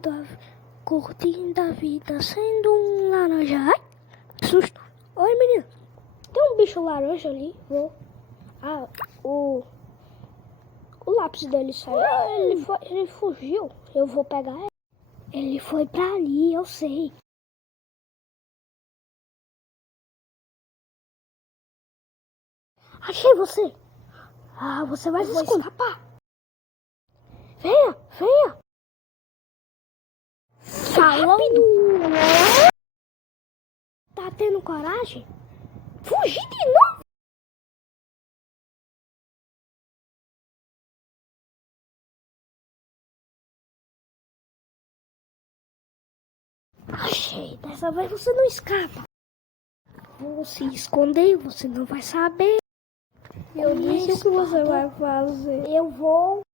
da, curtindo a vida, sendo um laranja. Ai, que susto. Oi, menino. Tem um bicho laranja ali. Vou. Ah, o lápis dele saiu. Ele fugiu. Eu vou pegar ele. Ele foi pra ali, eu sei. Achei você. Ah, você vai se escapar. Venha, venha. Rápido. Tá tendo coragem? Fugir de novo? Achei. Dessa vez você não escapa. Vou se esconder, você não vai saber. Eu disse o que você vai fazer. Eu vou